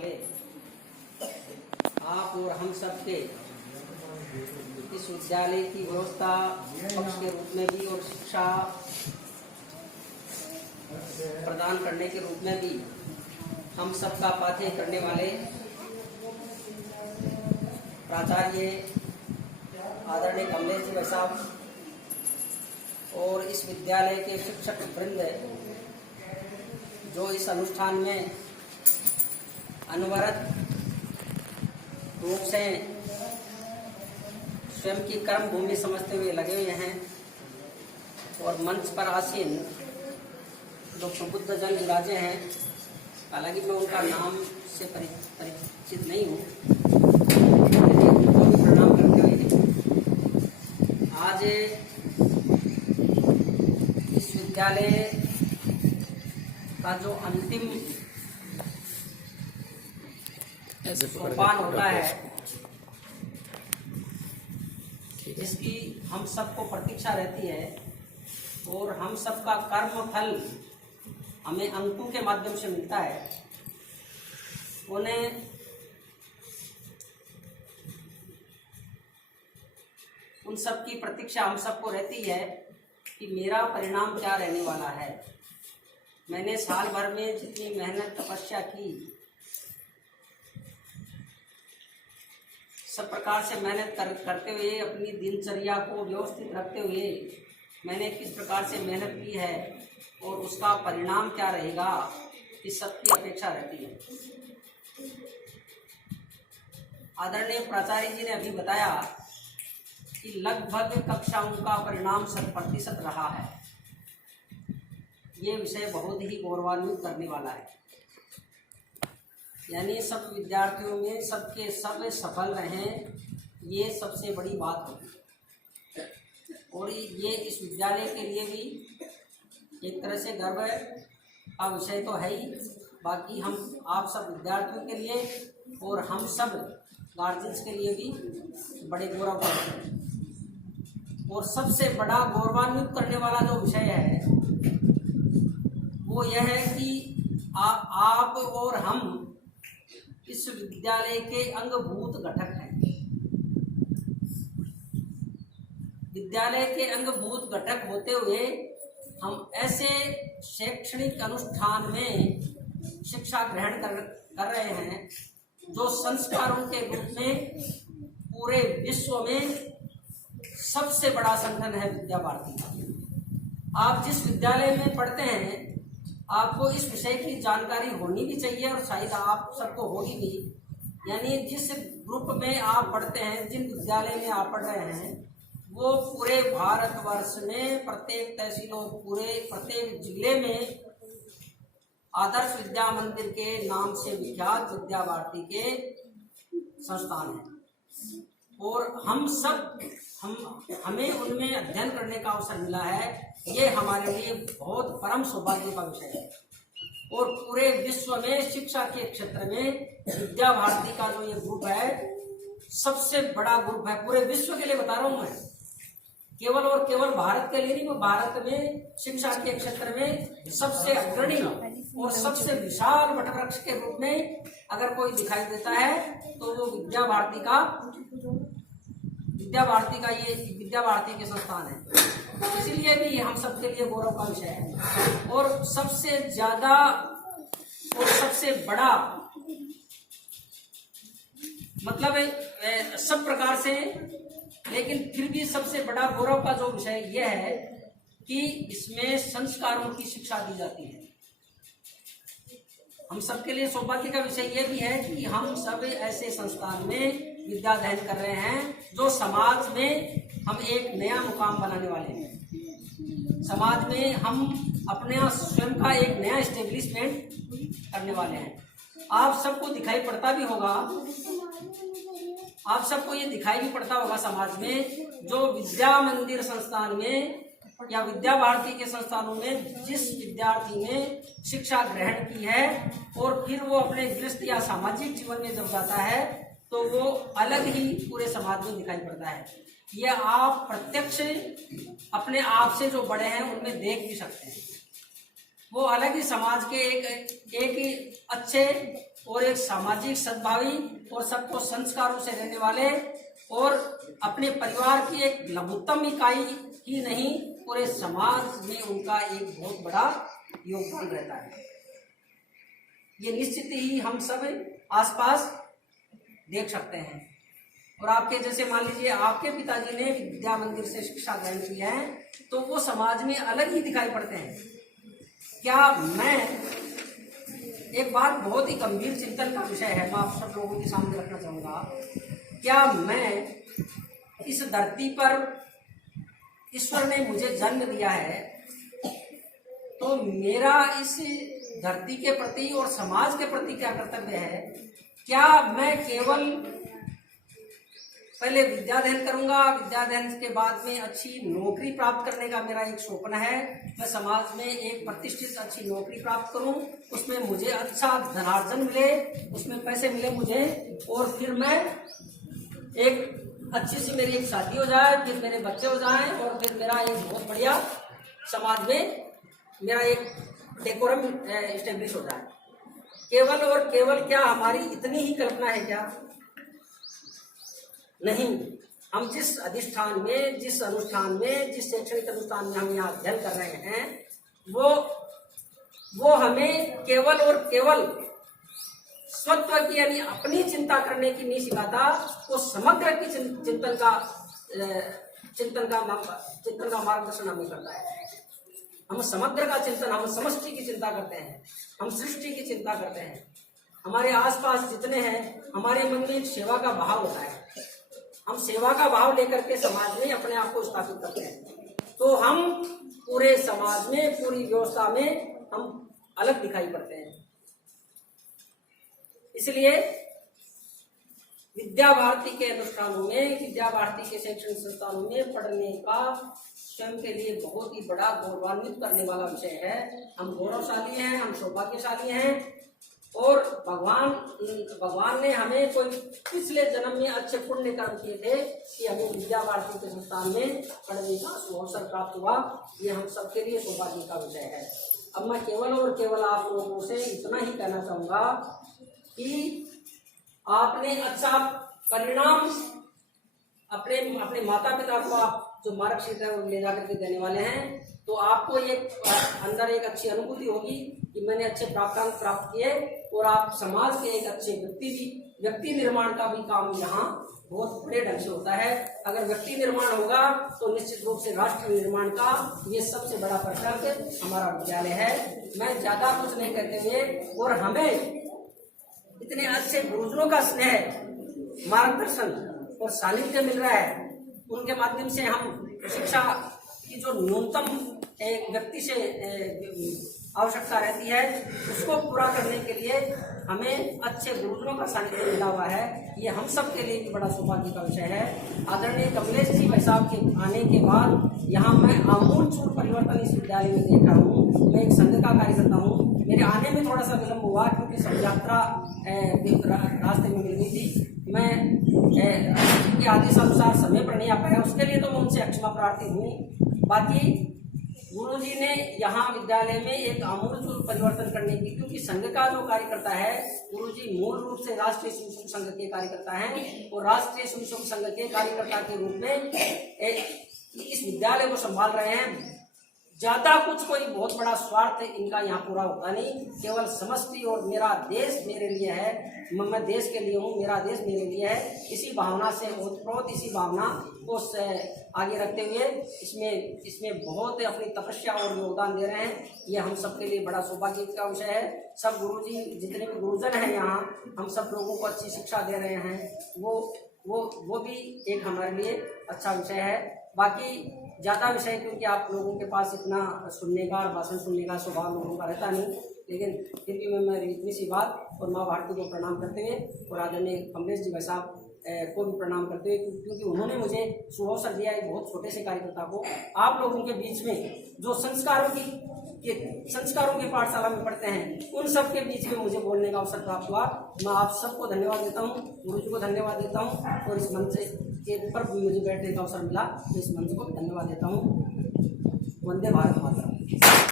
वाले आप और हम सब के इस विद्यालय की व्यवस्था पक्ष के रूप में भी और शिक्षा प्रदान करने के रूप में भी हम सबका पाठ्य करने वाले प्राचार्य आदरणीय कमलेश जी भाई साहब और इस विद्यालय के शिक्षक वृंद जो इस अनुष्ठान में अनवरत रूप से स्वयं की कर्म भूमि समझते हुए लगे हुए हैं और मंच पर आसीन जो प्रबुद्ध जन विराजे हैं, हालांकि मैं उनका नाम से परिचित नहीं हूँ, उनको प्रणाम करते हुए आज इस विद्यालय का जो अंतिम सोपान होता है जिसकी हम सबको प्रतीक्षा रहती है और हम सबका कर्म फल हमें अंकों के माध्यम से मिलता है, उन्हें उन सब की प्रतीक्षा हम सबको रहती है कि मेरा परिणाम क्या रहने वाला है। मैंने साल भर में जितनी मेहनत तपस्या की, सब प्रकार से मेहनत करते हुए अपनी दिनचर्या को व्यवस्थित रखते हुए मैंने किस प्रकार से मेहनत की है और उसका परिणाम क्या रहेगा, इस सब की अपेक्षा रहती है। आदरणीय प्राचार्य जी ने अभी बताया कि लगभग कक्षाओं का परिणाम 100% रहा है। ये विषय बहुत ही गौरवान्वित करने वाला है, यानी सब विद्यार्थियों में सबके सब सफल रहें, ये सबसे बड़ी बात होगी। और ये इस विद्यालय के लिए भी एक तरह से गर्व का विषय तो है ही, बाकी हम आप सब विद्यार्थियों के लिए और हम सब गार्जियंस के लिए भी बड़े गौरव का है। और सबसे बड़ा गौरवान्वित करने वाला जो विषय है वो यह है कि आप और हम इस विद्यालय के अंगभूत घटक हैं। विद्यालय के अंगभूत घटक होते हुए हम ऐसे शैक्षणिक अनुष्ठान में शिक्षा ग्रहण कर रहे हैं जो संस्कारों के रूप में पूरे विश्व में सबसे बड़ा संगठन है विद्या भारती का। आप जिस विद्यालय में पढ़ते हैं आपको इस विषय की जानकारी होनी भी चाहिए और शायद आप सबको होगी भी, यानी जिस ग्रुप में आप पढ़ते हैं, जिन विद्यालय में आप पढ़ रहे हैं, वो पूरे भारतवर्ष में प्रत्येक तहसीलों प्रत्येक जिले में आदर्श विद्या मंदिर के नाम से विख्यात विद्या भारती के संस्थान हैं। और हमें उनमें अध्ययन करने का अवसर मिला है, ये हमारे लिए बहुत परम सौभाग्य का विषय है। और पूरे विश्व में शिक्षा के क्षेत्र में विद्या भारती का जो ये ग्रुप है सबसे बड़ा ग्रुप है, पूरे विश्व के लिए बता रहा हूं मैं, केवल और केवल भारत के लिए नहीं, वो भारत में शिक्षा के क्षेत्र में सबसे अग्रणी और सबसे विशाल वटवृक्ष के रूप में अगर कोई दिखाई देता है तो वो विद्या भारती ये विद्या भारती के संस्थान है। इसीलिए भी हम सबके लिए गौरव का विषय है। और सबसे ज्यादा और सबसे बड़ा मतलब सब प्रकार से, लेकिन फिर भी सबसे बड़ा गौरव का जो विषय यह है कि इसमें संस्कारों की शिक्षा दी जाती है। हम सबके लिए सौभाग्य का विषय यह भी है कि हम सब ऐसे संस्थान में विद्या अध्ययन कर रहे हैं जो समाज में हम एक नया मुकाम बनाने वाले हैं। समाज में हम अपने स्वयं का एक नया एस्टेब्लिशमेंट करने वाले हैं। आप सबको दिखाई पड़ता भी होगा, आप सबको ये दिखाई भी पड़ता होगा समाज में, जो विद्या मंदिर संस्थान में या विद्या भारती के संस्थानों में जिस विद्यार्थी ने शिक्षा ग्रहण की है और फिर वो अपने गृहस्थ या सामाजिक जीवन में जब जाता है तो वो अलग ही पूरे समाज में दिखाई पड़ता है। यह आप प्रत्यक्ष अपने आप से जो बड़े हैं उनमें देख भी सकते हैं। वो अलग ही समाज के एक अच्छे और एक सामाजिक सद्भावी और सबको संस्कारों से रहने वाले और अपने परिवार की एक लघुत्तम इकाई ही नहीं, पूरे समाज में उनका एक बहुत बड़ा योगदान रहता है। ये निश्चित ही हम सब आसपास देख सकते हैं। और आपके जैसे मान लीजिए आपके पिताजी ने विद्या मंदिर से शिक्षा ग्रहण की है, तो वो समाज में अलग ही दिखाई पड़ते हैं। क्या मैं एक बात बहुत ही गंभीर चिंतन का विषय है, मैं आप सब लोगों के सामने रखना चाहूंगा। क्या मैं इस धरती पर ईश्वर ने मुझे जन्म दिया है, तो मेरा इस धरती के प्रति और समाज के प्रति क्या कर्तव्य है? क्या मैं केवल पहले विद्याध्ययन करूंगा, विद्याध्ययन के बाद में अच्छी नौकरी प्राप्त करने का मेरा एक स्वप्न है, मैं समाज में एक प्रतिष्ठित अच्छी नौकरी प्राप्त करूं, उसमें मुझे अच्छा धनार्जन मिले, उसमें पैसे मिले मुझे, और फिर मैं एक अच्छी सी मेरी एक शादी हो जाए, फिर मेरे बच्चे हो जाएं, और फिर मेरा एक बहुत बढ़िया समाज में मेरा एक डेकोरम एस्टेब्लिश हो जाए। केवल और केवल क्या हमारी इतनी ही कल्पना है क्या? नहीं। हम जिस अधिष्ठान में, जिस अनुष्ठान में, जिस शैक्षणिक अनुष्ठान में हम यहाँ अध्ययन कर रहे हैं, वो हमें केवल और केवल स्वत्व की यानी अपनी चिंता करने की नहीं सिखाता, वो समग्र की चिंतन का मार्गदर्शन हमें करता है। हम समग्र का चिंतन, हम समष्टि की चिंता करते हैं, हम सृष्टि की चिंता करते हैं। हमारे आसपास जितने हैं, हमारे मन में एक सेवा का भाव होता है। हम सेवा का भाव लेकर के समाज में अपने आप को स्थापित करते हैं, तो हम पूरे समाज में, पूरी व्यवस्था में हम अलग दिखाई पड़ते हैं। इसलिए विद्या भारती के अनुष्ठानों में, विद्या भारती के शैक्षणिक संस्थानों में पढ़ने का स्वयं के लिए बहुत ही बड़ा गौरवान्वित करने वाला विषय है। हम गौरवशाली हैं, हम सौभाग्यशाली हैं, और भगवान ने हमें कोई पिछले जन्म में अच्छे पुण्य कर्म किए थे कि हमें विद्या भारती के संस्थान में पढ़ने का अवसर प्राप्त हुआ। ये हम सबके लिए सौभाग्य का विषय है। अब मैं केवल और केवल आप लोगों से इतना ही कहना चाहूंगा कि आपने अच्छा परिणाम अपने माता पिता को आप जो मार्कशीट है वो ले जाकर के देने वाले हैं, तो आपको एक अंदर एक अच्छी अनुभूति होगी कि मैंने अच्छे प्राप्तांक प्राप्त किए, और आप समाज के एक अच्छे व्यक्ति निर्माण का भी काम यहाँ बहुत बड़े ढंग से होता है। अगर व्यक्ति निर्माण होगा तो निश्चित रूप से राष्ट्र निर्माण का ये सबसे बड़ा कर्तव्य हमारा विद्यालय है। मैं ज्यादा कुछ नहीं कहते हुए, और हमें इतने अच्छे गुरुजनों का स्नेह, मार्गदर्शन और सानिध्य मिल रहा है, उनके माध्यम से हम शिक्षा की जो न्यूनतम एक व्यक्ति से आवश्यकता रहती है, उसको पूरा करने के लिए हमें अच्छे गुरुजनों का सानिध्य मिला हुआ है। ये हम सब के लिए भी बड़ा सौभाग्य का विषय है। आदरणीय कमलेश जी भाई साहब के आने के बाद यहाँ मैं आमूलचूल परिवर्तन इस विद्यालय में देख रहा हूँ। मैं एक संघ का कार्यकर्ता हूँ। मेरे आने में थोड़ा सा विलम्ब हुआ क्योंकि सब यात्रा रास्ते में मिल गई थी। मैं उनके आदेश अनुसार समय पर नहीं आ पाया, उसके लिए तो मैं उनसे क्षमा प्रार्थी हूँ। बाकी गुरुजी ने यहाँ विद्यालय में एक आमूलचूल परिवर्तन करने की, क्योंकि संघ का जो कार्यकर्ता है, गुरुजी मूल रूप से राष्ट्रीय स्वयंसेवक संघ के कार्यकर्ता हैं, और राष्ट्रीय स्वयंसेवक संघ के कार्यकर्ता के रूप में इस विद्यालय को संभाल रहे हैं। ज्यादा कुछ कोई बहुत बड़ा स्वार्थ इनका यहाँ पूरा होता नहीं, केवल समष्टि और मेरा देश मेरे लिए है, मैं देश के लिए हूँ, मेरा देश मेरे लिए है, इसी भावना से ओतप्रोत इसी भावना को आगे रखते हुए इसमें बहुत अपनी तपस्या और योगदान दे रहे हैं। ये हम सबके लिए बड़ा सौभाग्य का विषय है। सब गुरुजी जितने भी गुरुजन हैं यहाँ, हम सब लोगों को अच्छी शिक्षा दे रहे हैं, वो भी एक हमारे लिए अच्छा विषय है। बाकी ज़्यादा विषय क्योंकि आप लोगों के पास इतना सुनने का और भाषण सुनने का स्वभाव लोगों का रहता नहीं, लेकिन फिर भी मैं इतनी सी बात और माँ भारती को प्रणाम करते हुए और आदरणीय कमलेश जी भाई साहब को भी प्रणाम करते हुए, क्योंकि उन्होंने मुझे सुअवसर दिया एक बहुत छोटे से कार्यकर्ता को आप लोगों के बीच में जो संस्कारों की पाठशाला में पढ़ते हैं, उन सब के बीच में मुझे बोलने का अवसर प्राप्त हुआ। मैं आप सबको धन्यवाद देता हूँ, गुरु जी को धन्यवाद देता हूँ, और इस मंच के ऊपर मुझे बैठने का अवसर मिला, तो इस मंच को धन्यवाद देता हूँ। वंदे भारत मातरम।